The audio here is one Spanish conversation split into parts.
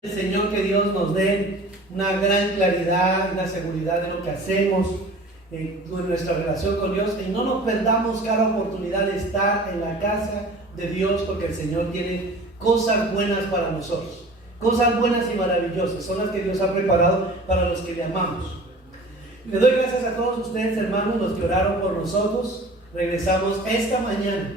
El Señor, que Dios nos dé una gran claridad, una seguridad de lo que hacemos en nuestra relación con Dios, y no nos perdamos cada oportunidad de estar en la casa de Dios, porque el Señor tiene cosas buenas para nosotros, cosas buenas y maravillosas, son las que Dios ha preparado para los que le amamos. Le doy gracias a todos ustedes, hermanos, los que oraron por nosotros. Regresamos esta mañana.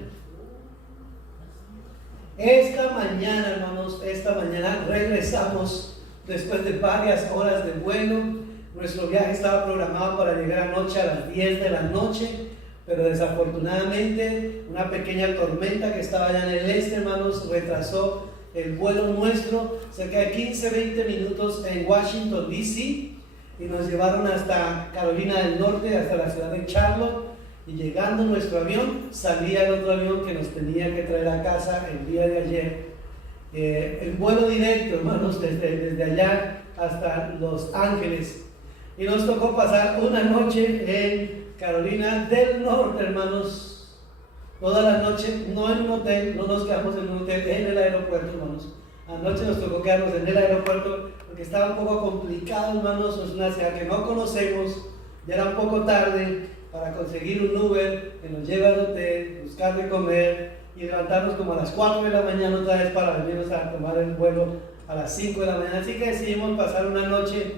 Hermanos, esta mañana regresamos después de varias horas de vuelo. Nuestro viaje estaba programado para llegar anoche a las 10 de la noche, pero desafortunadamente una pequeña tormenta que estaba allá en el este, hermanos, retrasó el vuelo nuestro cerca de 15-20 minutos en Washington, D.C., y nos llevaron hasta Carolina del Norte, hasta la ciudad de Charlotte. Y llegando nuestro avión, salía el otro avión que nos tenía que traer a casa el día de ayer. El vuelo directo, hermanos, desde allá hasta Los Ángeles. Y nos tocó pasar una noche en Carolina del Norte, hermanos. Toda la noche, no en un hotel, no nos quedamos en un hotel, en el aeropuerto, hermanos. Anoche nos tocó quedarnos en el aeropuerto porque estaba un poco complicado, hermanos. Es una ciudad que no conocemos, ya era un poco tarde para conseguir un Uber que nos lleve al hotel, buscar de comer y levantarnos como a las 4 de la mañana otra vez para venirnos a tomar el vuelo a las 5 de la mañana. Así que decidimos pasar una noche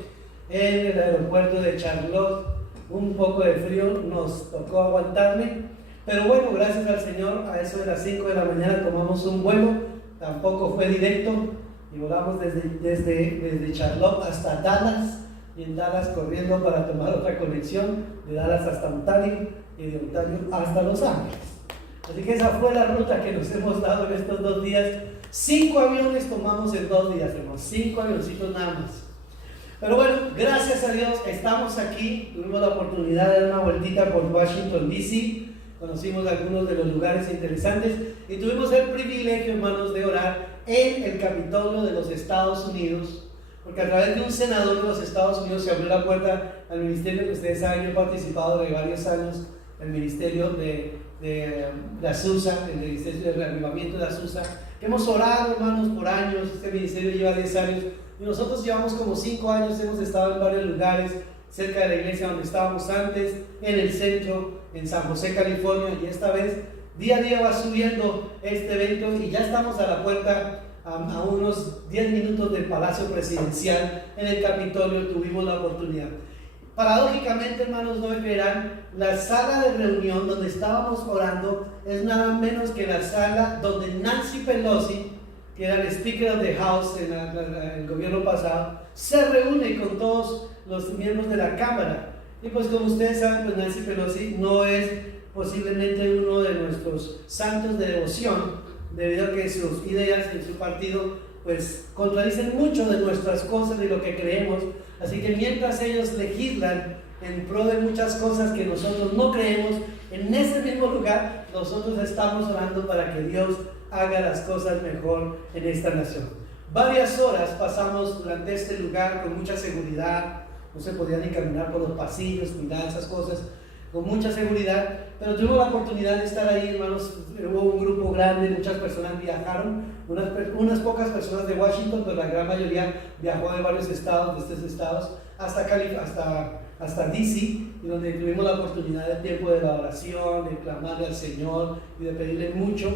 en el aeropuerto de Charlotte. Un poco de frío nos tocó aguantarme, pero bueno, gracias al Señor, a eso de las 5 de la mañana tomamos un vuelo. Tampoco fue directo y volamos desde Charlotte hasta Dallas, y en Dallas corriendo para tomar otra conexión de Dallas hasta Ontario y de Ontario hasta Los Ángeles. Así que esa fue la ruta que nos hemos dado en estos 2 días. 5 aviones tomamos en 2 días, hermanos, 5 avioncitos nada más. Pero bueno, gracias a Dios estamos aquí. Tuvimos la oportunidad de dar una vueltita por Washington, D.C., conocimos algunos de los lugares interesantes y tuvimos el privilegio, hermanos, de orar en el Capitolio de los Estados Unidos. Porque a través de un senador de los Estados Unidos se abrió la puerta al ministerio que ustedes saben. Yo he participado de varios años en el ministerio de Azusa, el ministerio de reavivamiento de Azusa, que hemos orado, hermanos, por años. Este ministerio lleva 10 años y nosotros llevamos como 5 años. Hemos estado en varios lugares cerca de la iglesia donde estábamos antes, en el centro, en San José, California, y esta vez día a día va subiendo este evento y ya estamos a la puerta, a unos 10 minutos del Palacio Presidencial. En el Capitolio tuvimos la oportunidad. Paradójicamente, hermanos, no me creerán, la sala de reunión donde estábamos orando es nada menos que la sala donde Nancy Pelosi, que era el Speaker of the House en el gobierno pasado, se reúne con todos los miembros de la Cámara. Y pues como ustedes saben, pues Nancy Pelosi no es posiblemente uno de nuestros santos de devoción, debido a que sus ideas en su partido pues contradicen mucho de nuestras cosas y lo que creemos. Así que mientras ellos legislan en pro de muchas cosas que nosotros no creemos, en ese mismo lugar nosotros estamos orando para que Dios haga las cosas mejor en esta nación. Varias horas pasamos durante este lugar con mucha seguridad. No se podía ni caminar por los pasillos ni nada de esas cosas, con mucha seguridad, pero tuvimos la oportunidad de estar ahí, hermanos. Hubo un grupo grande, muchas personas viajaron, unas pocas personas de Washington, pero la gran mayoría viajó de varios estados, de estos estados, hasta D.C., y donde tuvimos la oportunidad del tiempo de la oración, de clamarle al Señor y de pedirle mucho,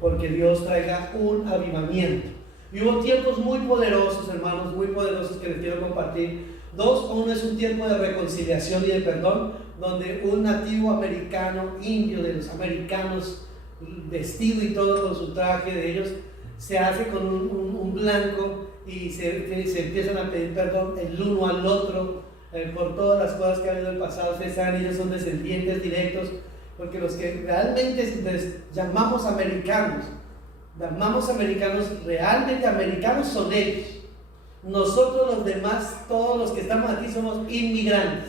porque Dios traiga un avivamiento. Y hubo tiempos muy poderosos, hermanos, muy poderosos que les quiero compartir. Uno es un tiempo de reconciliación y de perdón, donde un nativo americano, indio de los americanos, vestido y todo con su traje de ellos, se hace con un blanco y se empiezan a pedir perdón el uno al otro por todas las cosas que ha habido en el pasado. Ustedes saben, ellos son descendientes directos, porque los que realmente les llamamos americanos, realmente americanos son ellos. Nosotros los demás, todos los que estamos aquí somos inmigrantes.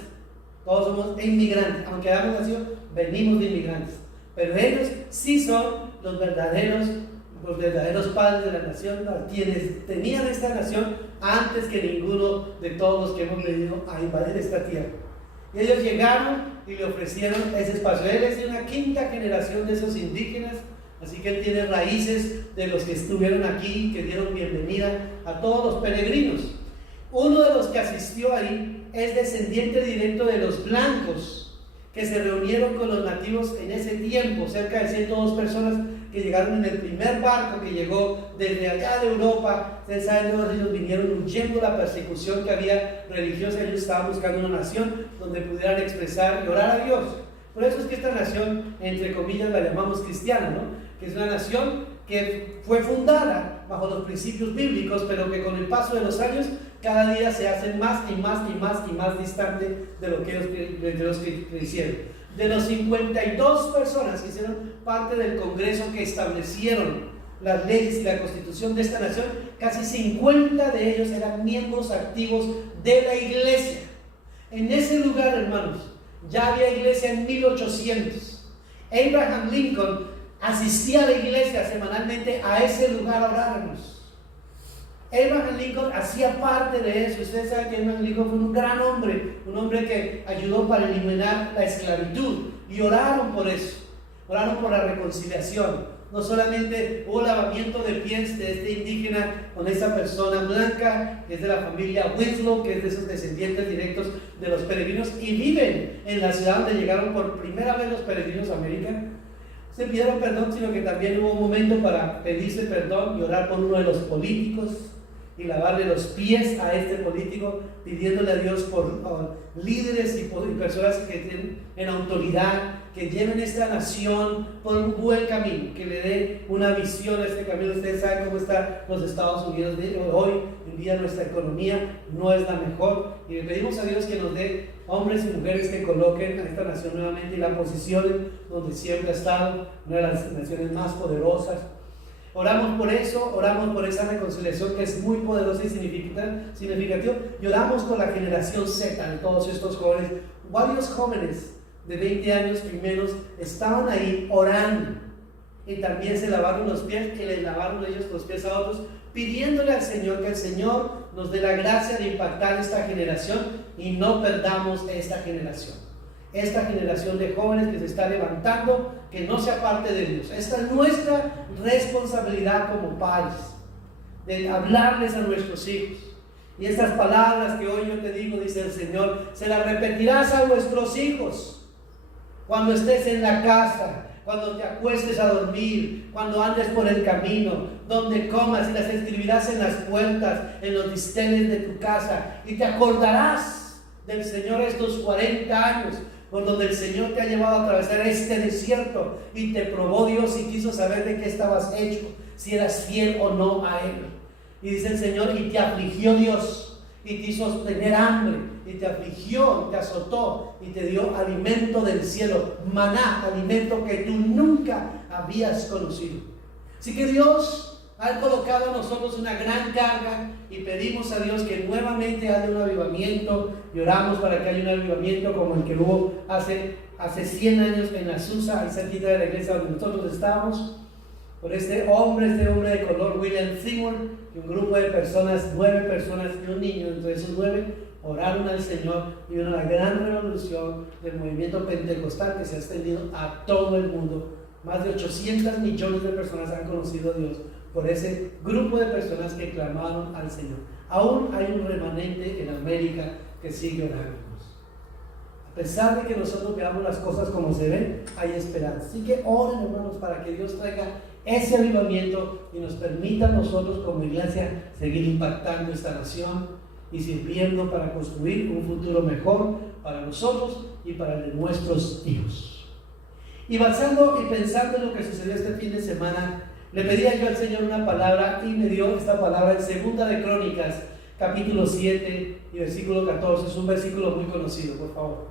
Todos somos inmigrantes, aunque hayamos nacido, venimos de inmigrantes. Pero ellos sí son los verdaderos padres de la nación, quienes tenían esta nación antes que ninguno de todos los que hemos venido a invadir esta tierra. Y ellos llegaron y le ofrecieron ese espacio. Él es de una 5ª generación de esos indígenas Así que Él tiene raíces de los que estuvieron aquí, que dieron bienvenida a todos los peregrinos. Uno de los que asistió ahí es descendiente directo de los blancos, que se reunieron con los nativos en ese tiempo, cerca de 102 personas que llegaron en el primer barco que llegó desde allá de Europa. Ustedes saben, todos ellos vinieron huyendo de la persecución que había religiosa. Ellos estaban buscando una nación donde pudieran expresar y orar a Dios. Por eso es que esta nación, entre comillas, la llamamos cristiana, ¿no? Que es una nación que fue fundada bajo los principios bíblicos, pero que con el paso de los años cada día se hacen más y más y más y más distante de lo que ellos hicieron. De los 52 personas que hicieron parte del Congreso que establecieron las leyes y la constitución de esta nación, casi 50 de ellos eran miembros activos de la iglesia. En ese lugar, hermanos, ya había iglesia en 1800. Abraham Lincoln asistía a la iglesia semanalmente a ese lugar a orarnos. Abraham Lincoln hacía parte de eso. Ustedes saben que Abraham Lincoln fue un gran hombre, un hombre que ayudó para eliminar la esclavitud, y oraron por eso, oraron por la reconciliación. No solamente hubo lavamiento de pies de este indígena con esa persona blanca, que es de la familia Winslow, que es de esos descendientes directos de los peregrinos, y viven en la ciudad donde llegaron por primera vez los peregrinos a América. Se pidieron perdón, sino que también hubo un momento para pedirse perdón y orar por uno de los políticos y lavarle los pies a este político, pidiéndole a Dios por líderes y personas que tienen en autoridad, que lleven esta nación por un buen camino, que le dé una visión a este camino. Ustedes saben cómo están los Estados Unidos hoy en día. Nuestra economía no es la mejor, y le pedimos a Dios que nos dé hombres y mujeres que coloquen a esta nación nuevamente en la posición donde siempre ha estado, una de las naciones más poderosas. Oramos por eso, oramos por esa reconciliación que es muy poderosa y significativa, y oramos por la generación Z de todos estos jóvenes. Varios jóvenes de 20 años y menos estaban ahí orando, y también se lavaron los pies, que les lavaron ellos los pies a otros, pidiéndole al Señor que el Señor nos dé la gracia de impactar esta generación y no perdamos esta generación de jóvenes que se está levantando, que no se aparte de Dios. Esta es nuestra responsabilidad como padres, de hablarles a nuestros hijos. Y estas palabras que hoy yo te digo, dice el Señor, se las repetirás a vuestros hijos cuando estés en la casa, cuando te acuestes a dormir, cuando andes por el camino, donde comas, y las escribirás en las puertas, en los dinteles de tu casa, y te acordarás del Señor estos 40 años, por donde el Señor te ha llevado a atravesar este desierto, y te probó Dios y quiso saber de qué estabas hecho, si eras fiel o no a Él. Y dice el Señor, y te afligió Dios, y te hizo tener hambre, y te afligió, y te azotó, y te dio alimento del cielo, maná, alimento que tú nunca habías conocido. Así que Dios ha colocado a nosotros una gran carga, y pedimos a Dios que nuevamente haga un avivamiento, y oramos para que haya un avivamiento como el que hubo hace 100 años en Azusa, ahí cerquita de la iglesia donde nosotros estábamos, por este hombre de color, William Seymour, y un grupo de personas, 9 personas y un niño. Entre esos 9 oraron al Señor, y vino una gran revolución del movimiento pentecostal que se ha extendido a todo el mundo. Más de 800 millones de personas han conocido a Dios por ese grupo de personas que clamaron al Señor. Aún hay un remanente en América que sigue orándonos. A pesar de que nosotros veamos las cosas como se ven, hay esperanza. Así que oren, hermanos, para que Dios traiga ese avivamiento y nos permita a nosotros como iglesia seguir impactando esta nación y sirviendo para construir un futuro mejor para nosotros y para el de nuestros hijos. Y basando y pensando en lo que sucedió este fin de semana, le pedía yo al Señor una palabra, y me dio esta palabra en Segunda de Crónicas, capítulo 7 y versículo 14. Es un versículo muy conocido, por favor.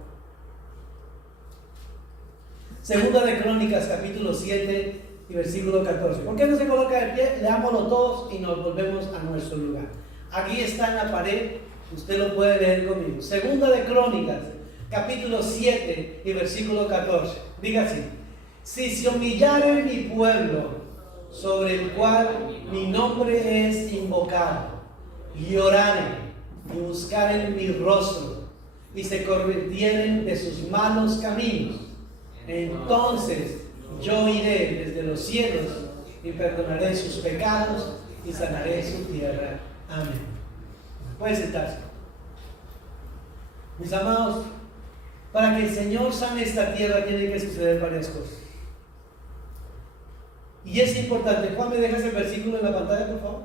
Segunda de Crónicas, capítulo 7 y versículo 14. ¿Por qué no se coloca de pie? Leámoslo todos y nos volvemos a nuestro lugar. Aquí está en la pared, usted lo puede leer conmigo. Segunda de Crónicas, capítulo 7 y versículo 14. Diga así: si se humillare mi pueblo, sobre el cual mi nombre es invocado, y oraren y buscaren mi rostro, y se convirtieren de sus malos caminos, entonces Yo iré desde los cielos y perdonaré sus pecados y sanaré su tierra. Amén. Pueden sentarse. Mis amados, para que el Señor sane esta tierra tienen que suceder varias cosas. Y es importante. Juan, ¿me dejas el versículo en la pantalla, por favor?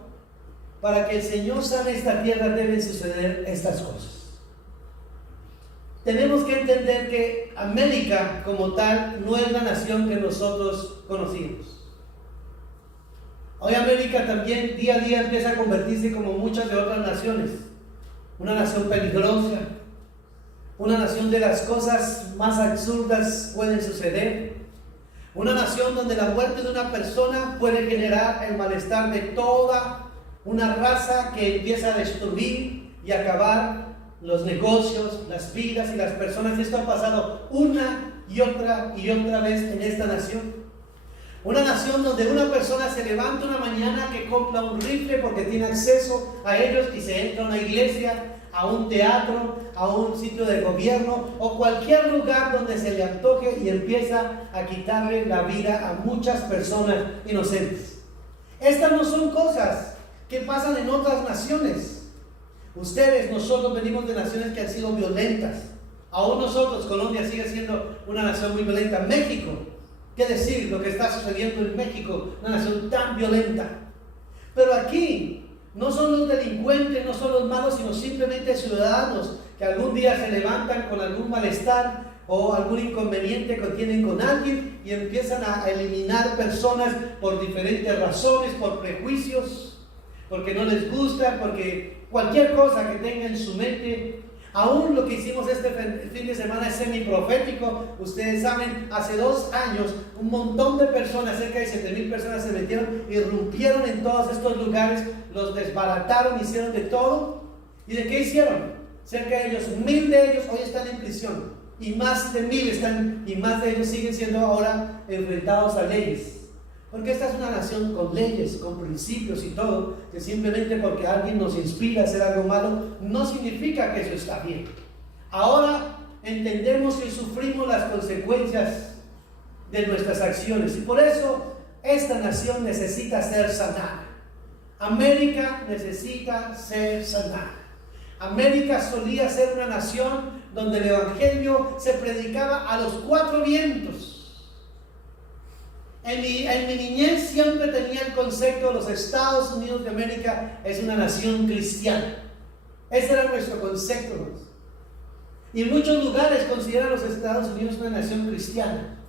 Para que el Señor sane esta tierra deben suceder estas cosas. Tenemos que entender que América como tal no es la nación que nosotros conocimos. Hoy América también día a día empieza a convertirse como muchas de otras naciones. Una nación peligrosa, una nación de las cosas más absurdas pueden suceder. Una nación donde la muerte de una persona puede generar el malestar de toda una raza que empieza a destruir y acabar los negocios, las vidas y las personas. Esto ha pasado una y otra vez en esta nación. Una nación donde una persona se levanta una mañana que compra un rifle porque tiene acceso a ellos y se entra a una iglesia, a un teatro, a un sitio de gobierno o cualquier lugar donde se le antoje y empieza a quitarle la vida a muchas personas inocentes. Estas no son cosas que pasan en otras naciones. Ustedes, nosotros venimos de naciones que han sido violentas. Aún nosotros, Colombia sigue siendo una nación muy violenta. México, ¿qué decir lo que está sucediendo en México? Una nación tan violenta. Pero aquí no son los delincuentes, no son los malos, sino simplemente ciudadanos que algún día se levantan con algún malestar o algún inconveniente que tienen con alguien y empiezan a eliminar personas por diferentes razones, por prejuicios, porque no les gusta, porque cualquier cosa que tenga en su mente. Aún lo que hicimos este fin de semana es semiprofético. Ustedes saben, hace 2 años un montón de personas, cerca de 7,000 personas se metieron, irrumpieron en todos estos lugares, los desbarataron, hicieron de todo. ¿Y de qué hicieron? Cerca de ellos, 1,000 de ellos hoy están en prisión y más de 1,000 están, y más de ellos siguen siendo ahora enfrentados a leyes. Porque esta es una nación con leyes, con principios y todo, que simplemente porque alguien nos inspira a hacer algo malo, no significa que eso está bien. Ahora entendemos que sufrimos las consecuencias de nuestras acciones y por eso esta nación necesita ser sanada. América necesita ser sanada. América solía ser una nación donde el evangelio se predicaba a los 4 vientos. En mi niñez siempre tenía el concepto de los Estados Unidos de América es una nación cristiana. Ese era nuestro concepto. Y en muchos lugares consideran los Estados Unidos una nación cristiana.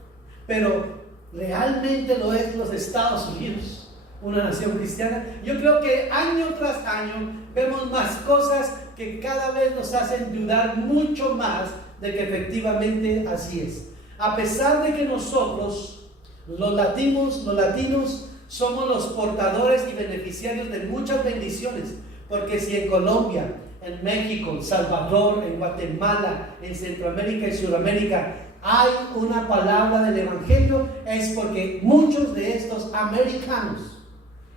Pero realmente lo es los Estados Unidos, una nación cristiana. Yo creo que año tras año vemos más cosas que cada vez nos hacen dudar mucho más de que efectivamente así es. A pesar de que nosotros los latinos somos los portadores y beneficiarios de muchas bendiciones, porque si en Colombia, en México, en Salvador, en Guatemala, en Centroamérica y Sudamérica hay una palabra del evangelio, es porque muchos de estos americanos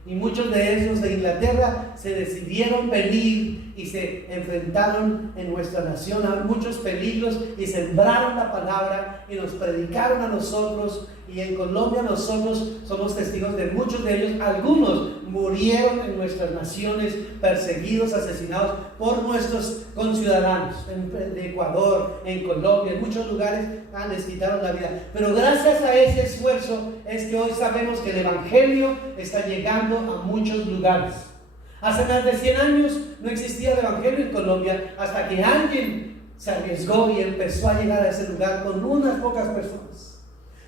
y muchos de esos de Inglaterra se decidieron venir y se enfrentaron en nuestra nación a muchos peligros y sembraron la palabra y nos predicaron a nosotros. Y en Colombia nosotros somos testigos de muchos de ellos. Algunos murieron en nuestras naciones, perseguidos, asesinados por nuestros conciudadanos en Ecuador, en Colombia, en muchos lugares les quitaron la vida. Pero gracias a ese esfuerzo es que hoy sabemos que el evangelio está llegando a muchos lugares. Hace más de 100 años no existía el evangelio en Colombia hasta que alguien se arriesgó y empezó a llegar a ese lugar con unas pocas personas.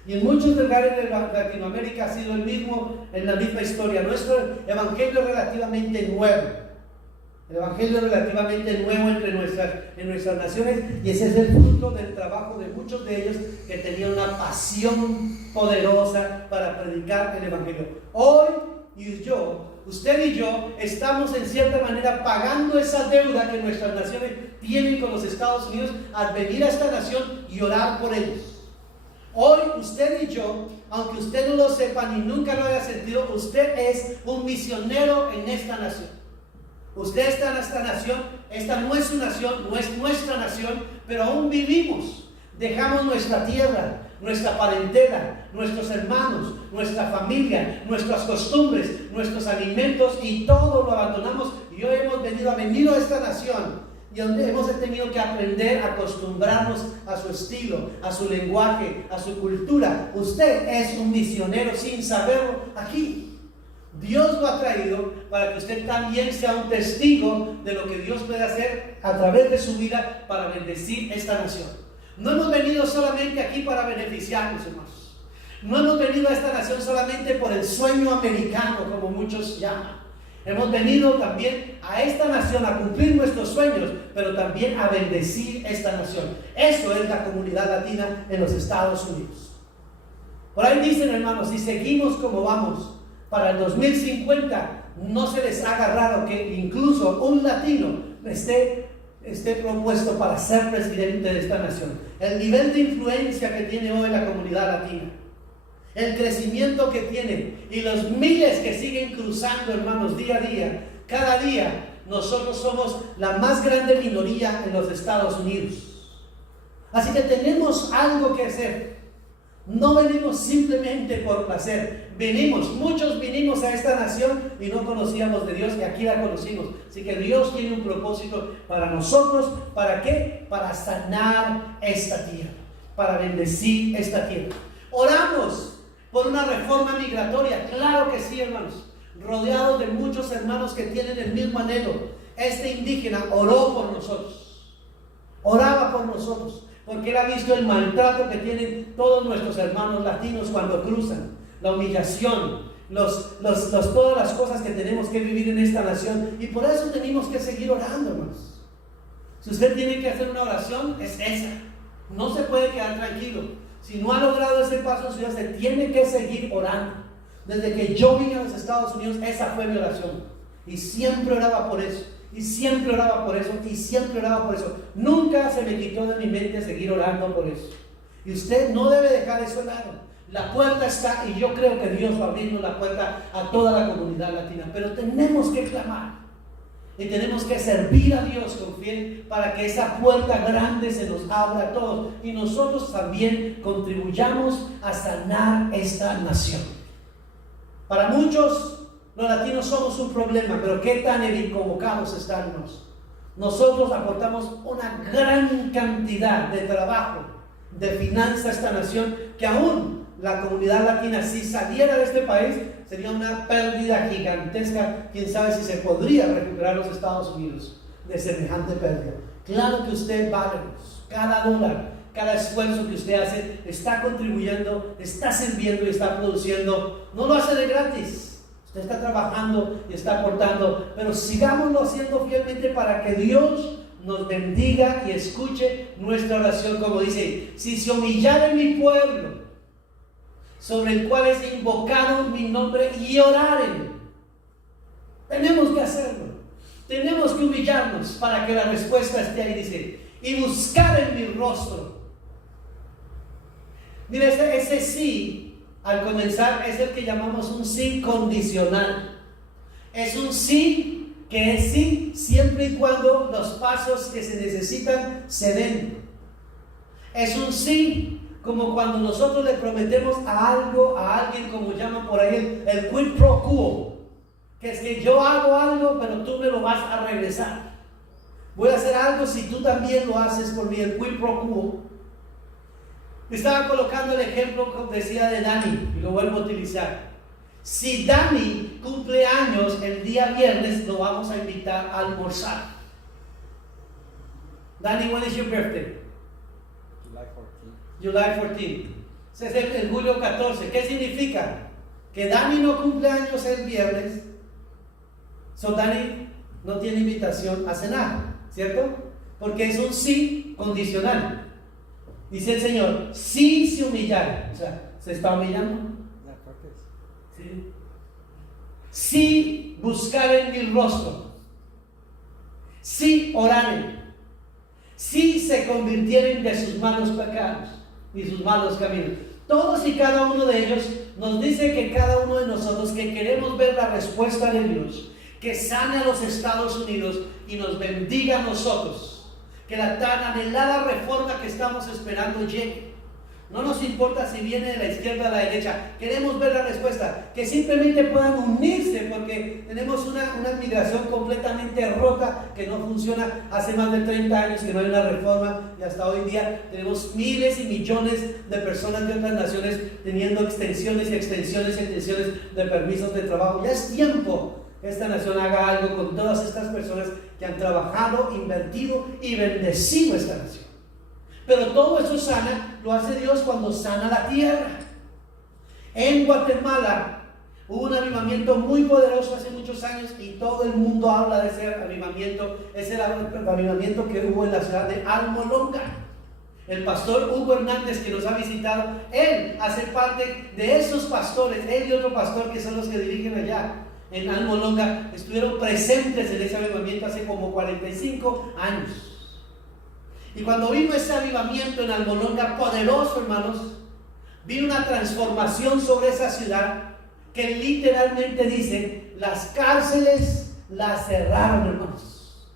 Y en muchos lugares de Latinoamérica ha sido en la misma historia. Nuestro evangelio es relativamente nuevo. El evangelio es relativamente nuevo en nuestras naciones y ese es el fruto del trabajo de muchos de ellos que tenían una pasión poderosa para predicar el evangelio. Hoy usted y yo estamos en cierta manera pagando esa deuda que nuestras naciones tienen con los Estados Unidos al venir a esta nación y orar por ellos. Hoy usted y yo, aunque usted no lo sepa ni nunca lo haya sentido, usted es un misionero en esta nación. Usted está en esta nación, esta no es nuestra nación, pero aún vivimos. Dejamos nuestra tierra, nuestra parentela, nuestros hermanos, nuestra familia, nuestras costumbres, nuestros alimentos y todo lo abandonamos y hoy hemos venido a esta nación y donde hemos tenido que aprender a acostumbrarnos a su estilo, a su lenguaje, a su cultura. Usted es un misionero sin saberlo aquí. Dios lo ha traído para que usted también sea un testigo de lo que Dios puede hacer a través de su vida para bendecir esta nación. No hemos venido solamente aquí para beneficiarnos, hermanos. No hemos venido a esta nación solamente por el sueño americano, como muchos llaman. Hemos venido también a esta nación a cumplir nuestros sueños, pero también a bendecir esta nación. Eso es la comunidad latina en los Estados Unidos. Por ahí dicen, hermanos, si seguimos como vamos, para el 2050 no se les haga raro que incluso un latino esté propuesto para ser presidente de esta nación. El nivel de influencia que tiene hoy la comunidad latina, el crecimiento que tiene y los miles que siguen cruzando, hermanos, día a día, cada día, nosotros somos la más grande minoría en los Estados Unidos. Así que tenemos algo que hacer. No venimos simplemente por placer. Muchos vinimos a esta nación y no conocíamos de Dios y aquí la conocimos. Así que Dios tiene un propósito para nosotros. ¿Para qué? Para sanar esta tierra, para bendecir esta tierra. Oramos por una reforma migratoria, claro que sí, hermanos, rodeados de muchos hermanos que tienen el mismo anhelo. Este indígena oró por nosotros, oraba por nosotros, porque él ha visto el maltrato que tienen todos nuestros hermanos latinos cuando cruzan, la humillación, todas las cosas que tenemos que vivir en esta nación, y por eso tenemos que seguir orando, hermanos. Si usted tiene que hacer una oración, es esa. No se puede quedar tranquilo. Si no ha logrado ese paso en su vida, se tiene que seguir orando. Desde que yo vine a los Estados Unidos, esa fue mi oración. Y siempre oraba por eso. Y siempre oraba por eso. Y siempre oraba por eso. Nunca se me quitó de mi mente seguir orando por eso. Y usted no debe dejar eso de lado. La puerta está, y yo creo que Dios va a abrirnos la puerta a toda la comunidad latina. Pero tenemos que clamar. Y tenemos que servir a Dios con fiel para que esa puerta grande se nos abra a todos. Y nosotros también contribuyamos a sanar esta nación. Para muchos, los latinos somos un problema, pero qué tan equivocados estamos. Nosotros aportamos una gran cantidad de trabajo, de finanzas a esta nación, que aún la comunidad latina, si saliera de este país, sería una pérdida gigantesca. Quién sabe si se podría recuperar los Estados Unidos de semejante pérdida. Claro que usted vale, cada dólar, cada esfuerzo que usted hace está contribuyendo, está sirviendo y está produciendo. No lo hace de gratis. Usted está trabajando y está aportando, pero sigámoslo haciendo fielmente para que Dios nos bendiga y escuche nuestra oración, como dice: si se humillare mi pueblo, sobre el cual es invocado mi nombre, y oraren. Tenemos que hacerlo. Tenemos que humillarnos para que la respuesta esté ahí. Dice: y buscar en mi rostro. Mira, ese sí, al comenzar, es el que llamamos un sí condicional. Es un sí que es sí siempre y cuando los pasos que se necesitan se den. Es un sí como cuando nosotros le prometemos algo a alguien, como llaman por ahí el quid pro quo, que es que yo hago algo pero tú me lo vas a regresar. Voy a hacer algo si tú también lo haces por mí, el quid pro quo. Estaba colocando el ejemplo, como decía, de Dani, y lo vuelvo a utilizar. Si Dani cumple años el día viernes, lo vamos a invitar a almorzar. Dani, when is your birthday? July 14. Ese es el julio 14. ¿Qué significa? Que Dani no cumple años el viernes. So Dani no tiene invitación a cenar, ¿cierto? Porque es un sí condicional. Dice el Señor: si se humillara. O sea, ¿se está humillando? Sí. Si buscar en mi rostro. Si oraren. Si se convirtieren de sus malos pecados y sus malos caminos. Todos y cada uno de ellos nos dice que cada uno de nosotros que queremos ver la respuesta de Dios, que sane a los Estados Unidos y nos bendiga a nosotros, que la tan anhelada reforma que estamos esperando llegue. No nos importa si viene de la izquierda o de la derecha. Queremos ver la respuesta. Que simplemente puedan unirse, porque tenemos una migración completamente rota que no funciona. Hace más de 30 años que no hay una reforma, y hasta hoy día tenemos miles y millones de personas de otras naciones teniendo extensiones y extensiones y extensiones de permisos de trabajo. Ya es tiempo que esta nación haga algo con todas estas personas que han trabajado, invertido y bendecido esta nación. Pero todo eso sana, lo hace Dios cuando sana la tierra. En Guatemala hubo un avivamiento muy poderoso hace muchos años y todo el mundo habla de ese avivamiento. Ese era el avivamiento que hubo en la ciudad de Almolonga. El pastor Hugo Hernández, que nos ha visitado, él hace parte de esos pastores. Él y otro pastor que son los que dirigen allá en Almolonga estuvieron presentes en ese avivamiento hace como 45 años. Y cuando vino ese avivamiento en Almolonga, poderoso, hermanos, vino una transformación sobre esa ciudad que literalmente dice: las cárceles las cerraron, hermanos.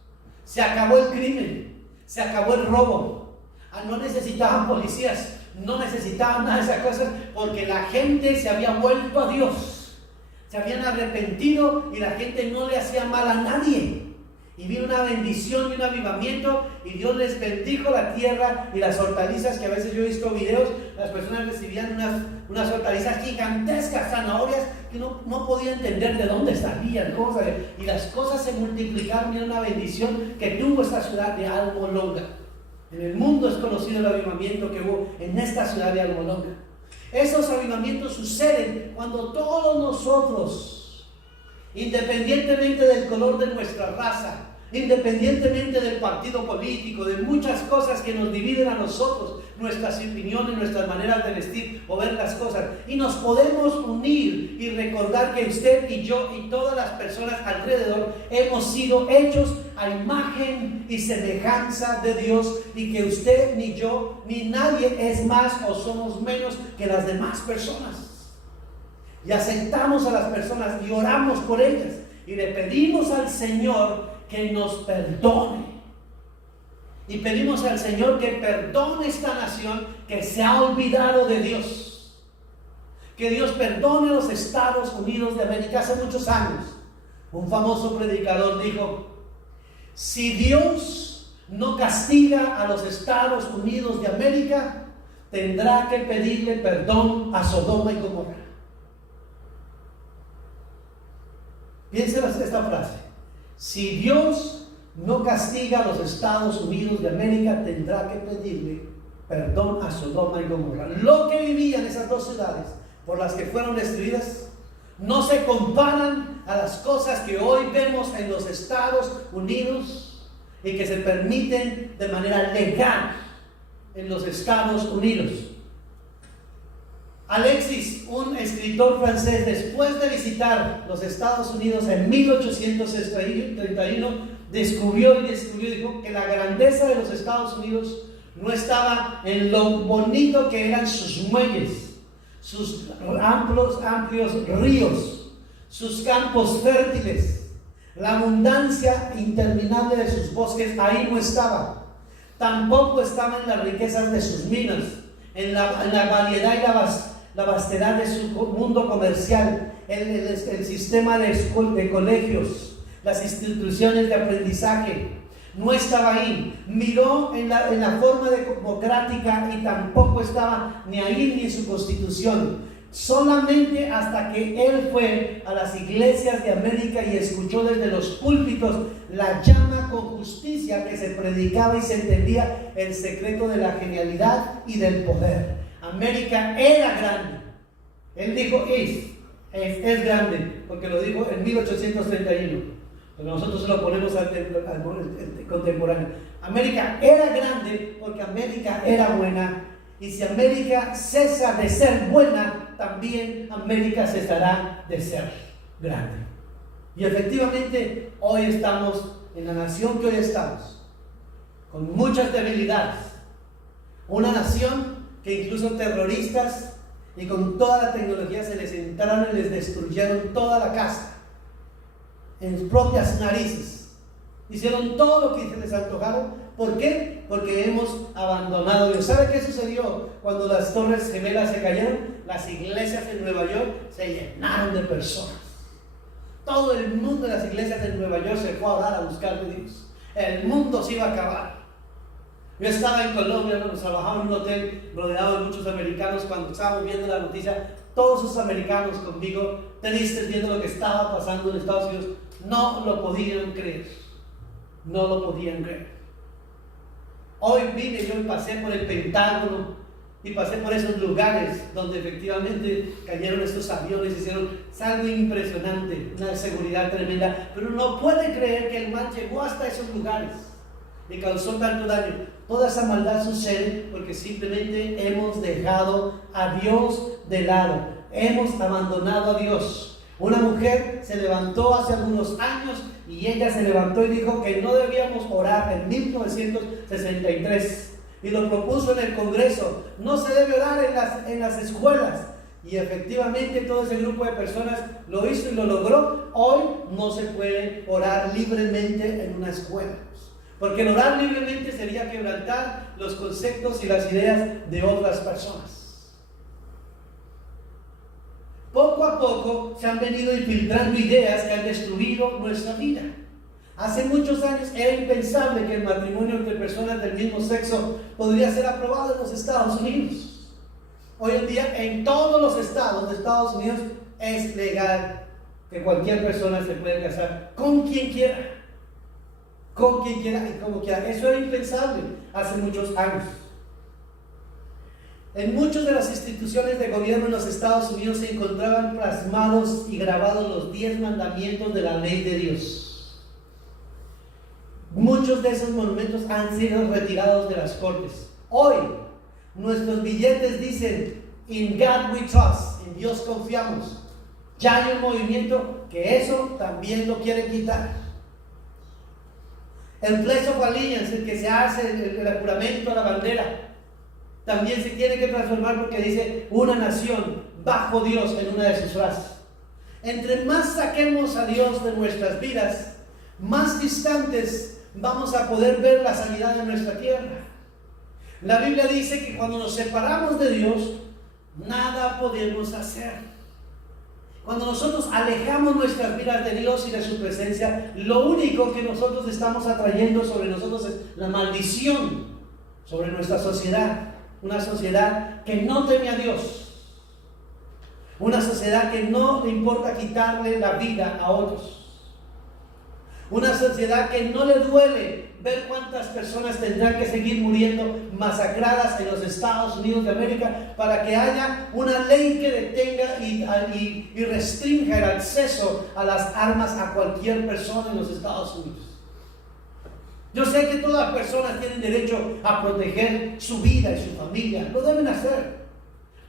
Se acabó el crimen, se acabó el robo. No necesitaban policías, no necesitaban nada de esas cosas, porque la gente se había vuelto a Dios, se habían arrepentido y la gente no le hacía mal a nadie. Y vino una bendición y un avivamiento, y Dios les bendijo la tierra y las hortalizas, que a veces yo he visto videos, las personas recibían unas hortalizas gigantescas, zanahorias, que no podía entender de dónde salían, y las cosas se multiplicaron. Y era una bendición que tuvo esta ciudad de Almolonga. En el mundo es conocido el avivamiento que hubo en esta ciudad de Almolonga. Esos avivamientos suceden cuando todos nosotros, independientemente del color de nuestra raza, independientemente del partido político, de muchas cosas que nos dividen a nosotros, nuestras opiniones, nuestras maneras de vestir o ver las cosas, y nos podemos unir y recordar que usted y yo y todas las personas alrededor hemos sido hechos a imagen y semejanza de Dios, y que usted ni yo ni nadie es más o somos menos que las demás personas. Y aceptamos a las personas y oramos por ellas y le pedimos al Señor que nos perdone. Y pedimos al Señor que perdone esta nación que se ha olvidado de Dios. Que Dios perdone a los Estados Unidos de América. Hace muchos años un famoso predicador dijo: si Dios no castiga a los Estados Unidos de América, tendrá que pedirle perdón a Sodoma y Gomorra. Piensen esta frase: si Dios no castiga a los Estados Unidos de América, tendrá que pedirle perdón a Sodoma y Gomorra. Lo que vivían esas dos ciudades por las que fueron destruidas no se comparan a las cosas que hoy vemos en los Estados Unidos y que se permiten de manera legal en los Estados Unidos. Alexis, un escritor francés, después de visitar los Estados Unidos en 1831, descubrió, dijo que la grandeza de los Estados Unidos no estaba en lo bonito que eran sus muelles, sus amplios ríos, sus campos fértiles, la abundancia interminable de sus bosques. Ahí no estaba. Tampoco estaba en las riquezas de sus minas, en la variedad y la vastedad de su mundo comercial, el sistema de colegios, las instituciones de aprendizaje. No estaba ahí. Miró en la forma democrática y tampoco estaba ni ahí ni en su constitución. Solamente hasta que él fue a las iglesias de América y escuchó desde los púlpitos la llama con justicia que se predicaba y se entendía el secreto de la genialidad y del poder. América era grande. Él dijo es grande, porque lo dijo en 1831. Pero nosotros se lo ponemos al contemporáneo. América era grande porque América era buena. Y si América cesa de ser buena, también América cesará de ser grande. Y efectivamente hoy estamos en la nación que hoy estamos, con muchas debilidades. Una nación que incluso terroristas y con toda la tecnología se les entraron y les destruyeron toda la casa en sus propias narices. Hicieron todo lo que se les antojaron. ¿Por qué? Porque hemos abandonado a Dios. ¿Sabe qué sucedió cuando las Torres Gemelas se cayeron? Las iglesias en Nueva York se llenaron de personas. Todo el mundo de las iglesias en Nueva York se fue a orar a buscar de Dios. El mundo se iba a acabar. Yo estaba en Colombia, cuando trabajaba en un hotel rodeado de muchos americanos. Cuando estábamos viendo la noticia, todos esos americanos conmigo, tristes viendo lo que estaba pasando en Estados Unidos, no lo podían creer. No lo podían creer. Hoy vine yo y pasé por el Pentágono y pasé por esos lugares donde efectivamente cayeron estos aviones, hicieron algo impresionante, una seguridad tremenda, pero no puede creer que el mal llegó hasta esos lugares y causó tanto daño. Toda esa maldad sucede porque simplemente hemos dejado a Dios de lado, hemos abandonado a Dios. Una mujer se levantó hace algunos años y ella se levantó y dijo que no debíamos orar en 1963 y lo propuso en el Congreso. No se debe orar en las escuelas, y efectivamente todo ese grupo de personas lo hizo y lo logró. Hoy no se puede orar libremente en una escuela, porque el orar libremente sería quebrantar los conceptos y las ideas de otras personas. Poco a poco se han venido infiltrando ideas que han destruido nuestra vida. Hace muchos años era impensable que el matrimonio entre personas del mismo sexo podría ser aprobado en los Estados Unidos. Hoy en día en todos los estados de Estados Unidos es legal que cualquier persona se pueda casar con quien quiera. Con quien quiera y como quiera. Eso era impensable hace muchos años. En muchas de las instituciones de gobierno en los Estados Unidos se encontraban plasmados y grabados los 10 mandamientos de la ley de Dios. Muchos de esos monumentos han sido retirados de las cortes. Hoy, nuestros billetes dicen, "In God we trust", en Dios confiamos. Ya hay un movimiento que eso también lo quiere quitar. El Pledge of Allegiance, el que se hace, el juramento a la bandera, también se tiene que transformar porque dice una nación bajo Dios en una de sus frases. Entre más saquemos a Dios de nuestras vidas, más distantes vamos a poder ver la sanidad de nuestra tierra. La Biblia dice que cuando nos separamos de Dios, nada podemos hacer. Cuando nosotros alejamos nuestras vidas de Dios y de su presencia, lo único que nosotros estamos atrayendo sobre nosotros es la maldición sobre nuestra sociedad. Una sociedad que no teme a Dios. Una sociedad que no le importa quitarle la vida a otros. Una sociedad que no le duele ver cuántas personas tendrán que seguir muriendo masacradas en los Estados Unidos de América para que haya una ley que detenga y restrinja el acceso a las armas a cualquier persona en los Estados Unidos. Yo sé que todas las personas tienen derecho a proteger su vida y su familia, lo deben hacer,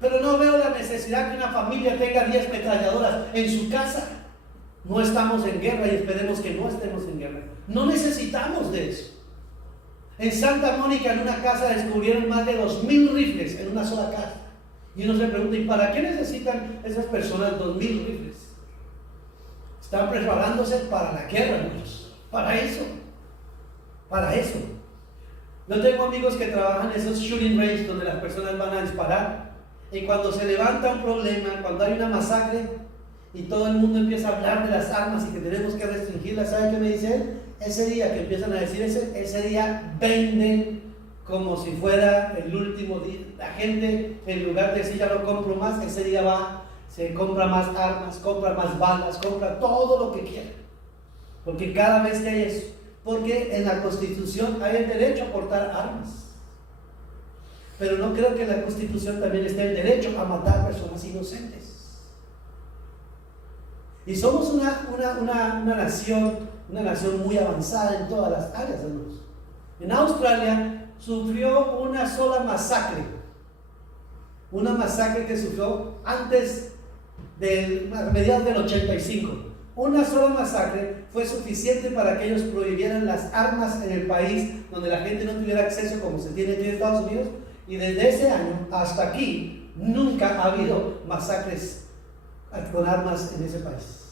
pero no veo la necesidad que una familia tenga 10 ametralladoras en su casa. No estamos en guerra y esperemos que no estemos en guerra. No necesitamos de eso. En Santa Mónica, en una casa, descubrieron más de 2,000 rifles en una sola casa. Y uno se pregunta, ¿y para qué necesitan esas personas 2,000 rifles? Están preparándose para la guerra, amigos. Para eso. Para eso. Yo tengo amigos que trabajan en esos shooting range donde las personas van a disparar. Y cuando se levanta un problema, cuando hay una masacre y todo el mundo empieza a hablar de las armas y que tenemos que restringirlas, ¿saben qué me dice él? Ese día que empiezan a decir ese día venden como si fuera el último día. La gente, en lugar de decir ya no compro más, ese día va, se compra más armas, compra más balas, compra todo lo que quiera. Porque cada vez que hay eso, porque en la Constitución hay el derecho a portar armas. Pero no creo que en la Constitución también esté el derecho a matar personas inocentes. Y somos una nación muy avanzada en todas las áreas, hermanos. En Australia sufrió una sola masacre. Una masacre que sufrió antes a mediados del 85. Una sola masacre fue suficiente para que ellos prohibieran las armas en el país, donde la gente no tuviera acceso como se tiene aquí en Estados Unidos. Y desde ese año hasta aquí nunca ha habido masacres con armas en ese país.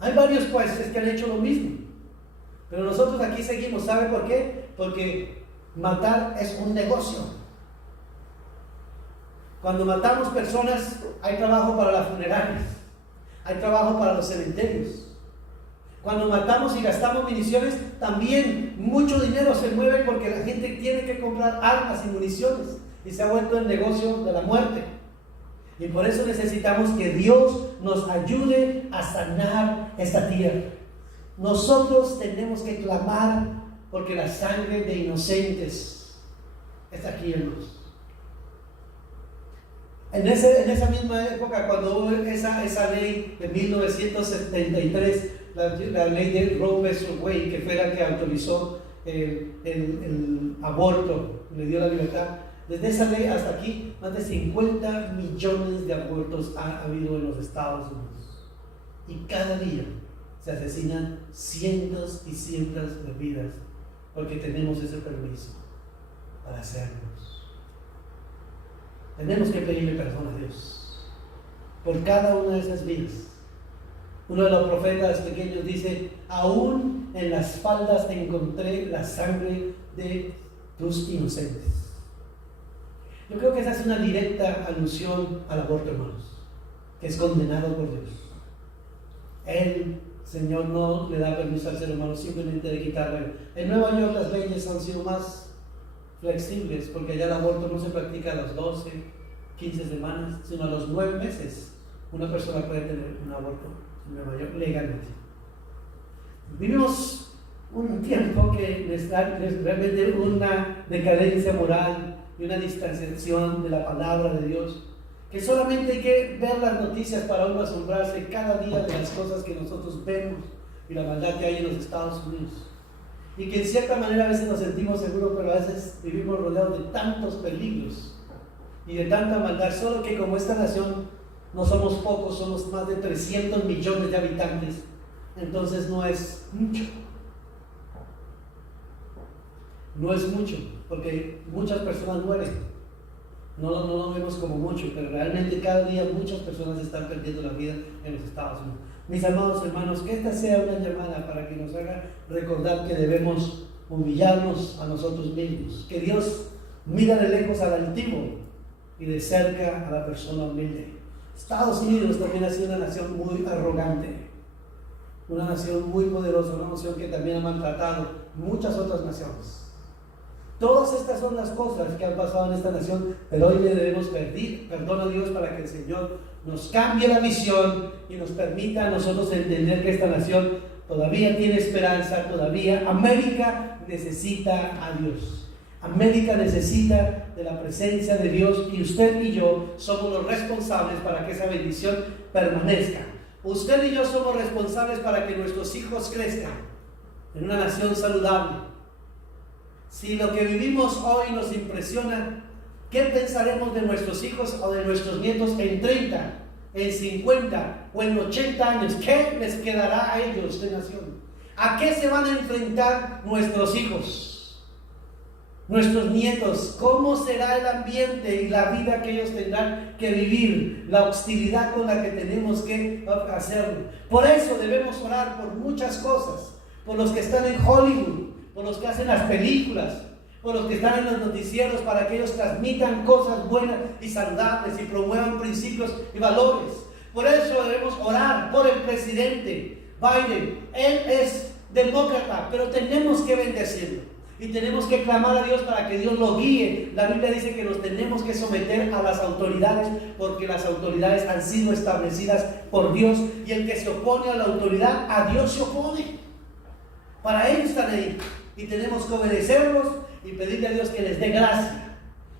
Hay varios países que han hecho lo mismo. Pero nosotros aquí seguimos. ¿Sabe por qué? Porque matar es un negocio. Cuando matamos personas, hay trabajo para las funerarias, hay trabajo para los cementerios. Cuando matamos y gastamos municiones, también mucho dinero se mueve porque la gente tiene que comprar armas y municiones y se ha vuelto el negocio de la muerte. Y por eso necesitamos que Dios nos ayude a sanar esta tierra. Nosotros tenemos que clamar porque la sangre de inocentes está aquí, hermanos. En esa misma época, cuando hubo esa ley de 1973, la ley de Roe vs. Wade, que fue la que autorizó el aborto, le dio la libertad, desde esa ley hasta aquí, más de 50 millones de abortos ha habido en los Estados Unidos. Y cada día se asesinan cientos y cientos de vidas porque tenemos ese permiso para hacerlos. Tenemos que pedirle perdón a Dios por cada una de esas vidas. Uno de los profetas pequeños dice: aún en las faldas encontré la sangre de tus inocentes. Yo creo que esa es una directa alusión al aborto, hermanos, que es condenado por Dios. El Señor no le da permiso al ser humano simplemente de quitarle. En Nueva York las leyes han sido más flexibles, porque allá el aborto no se practica a las 12, 15 semanas, sino a los 9 meses. Una persona puede tener un aborto en Nueva York legalmente. Vivimos un tiempo que es realmente una decadencia moral y una distanciación de la palabra de Dios, que solamente hay que ver las noticias para uno asombrarse cada día de las cosas que nosotros vemos y la maldad que hay en los Estados Unidos. Y que en cierta manera a veces nos sentimos seguros, pero a veces vivimos rodeados de tantos peligros y de tanta maldad, solo que como esta nación no somos pocos, somos más de 300 millones de habitantes, entonces no es mucho. No es mucho, porque muchas personas mueren. No lo vemos como mucho, pero realmente cada día muchas personas están perdiendo la vida en los Estados Unidos. Mis amados hermanos, que esta sea una llamada para que nos haga recordar que debemos humillarnos a nosotros mismos, que Dios mira de lejos al altivo y de cerca a la persona humilde. Estados Unidos también ha sido una nación muy arrogante, una nación muy poderosa, una nación que también ha maltratado muchas otras naciones. Todas estas son las cosas que han pasado en esta nación, pero hoy le debemos pedir perdón a Dios para que el Señor nos cambie la visión y nos permita a nosotros entender que esta nación todavía tiene esperanza, todavía América necesita a Dios. América necesita de la presencia de Dios y usted y yo somos los responsables para que esa bendición permanezca. Usted y yo somos responsables para que nuestros hijos crezcan en una nación saludable. Si lo que vivimos hoy nos impresiona, ¿qué pensaremos de nuestros hijos o de nuestros nietos en 30, en 50 o en 80 años? ¿Qué les quedará a ellos de nación? ¿A qué se van a enfrentar nuestros hijos, nuestros nietos? ¿Cómo será el ambiente y la vida que ellos tendrán que vivir? La hostilidad con la que tenemos que hacerlo. Por eso debemos orar por muchas cosas, por los que están en Hollywood, por los que hacen las películas, por los que están en los noticieros, para que ellos transmitan cosas buenas y saludables y promuevan principios y valores. Por eso debemos orar por el presidente Biden. Él es demócrata, pero tenemos que bendecirlo y tenemos que clamar a Dios para que Dios lo guíe. La Biblia dice que nos tenemos que someter a las autoridades, porque las autoridades han sido establecidas por Dios, y el que se opone a la autoridad, a Dios se opone. Para ellos están ahí y tenemos que obedecerlos y pedirle a Dios que les dé gracia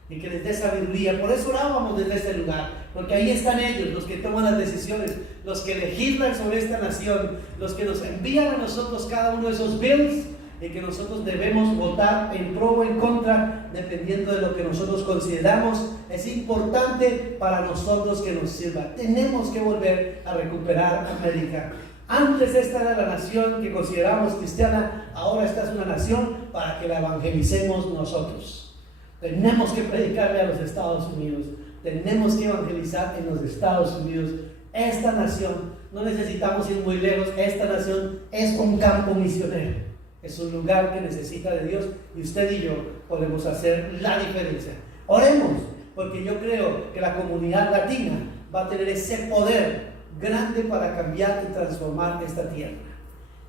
y que les dé sabiduría. Por eso orábamos desde este lugar, porque ahí están ellos, los que toman las decisiones, los que legislan sobre esta nación, los que nos envían a nosotros cada uno de esos bills, y que nosotros debemos votar en pro o en contra dependiendo de lo que nosotros consideramos es importante para nosotros que nos sirva. Tenemos que volver a recuperar América. Antes esta era la nación que consideramos cristiana, ahora esta es una nación para que la evangelicemos nosotros. Tenemos que predicarle a los Estados Unidos, tenemos que evangelizar en los Estados Unidos. Esta nación, no necesitamos ir muy lejos, esta nación es un campo misionero. Es un lugar que necesita de Dios y usted y yo podemos hacer la diferencia. Oremos, porque yo creo que la comunidad latina va a tener ese poder grande para cambiar y transformar esta tierra.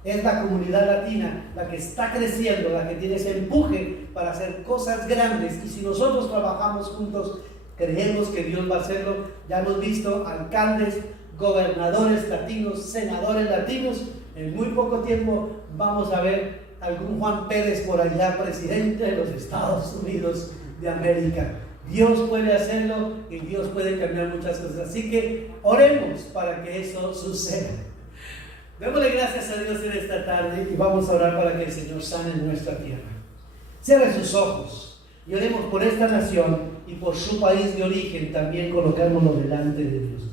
Es la comunidad latina la que está creciendo, la que tiene ese empuje para hacer cosas grandes, y si nosotros trabajamos juntos, creemos que Dios va a hacerlo. Ya hemos visto alcaldes, gobernadores latinos, senadores latinos. En muy poco tiempo vamos a ver algún Juan Pérez por allá, presidente de los Estados Unidos de América. Dios puede hacerlo y Dios puede cambiar muchas cosas. Así que oremos para que eso suceda. Démosle gracias a Dios en esta tarde y vamos a orar para que el Señor sane nuestra tierra. Cierre sus ojos y oremos por esta nación y por su país de origen. También colocámoslo delante de Dios.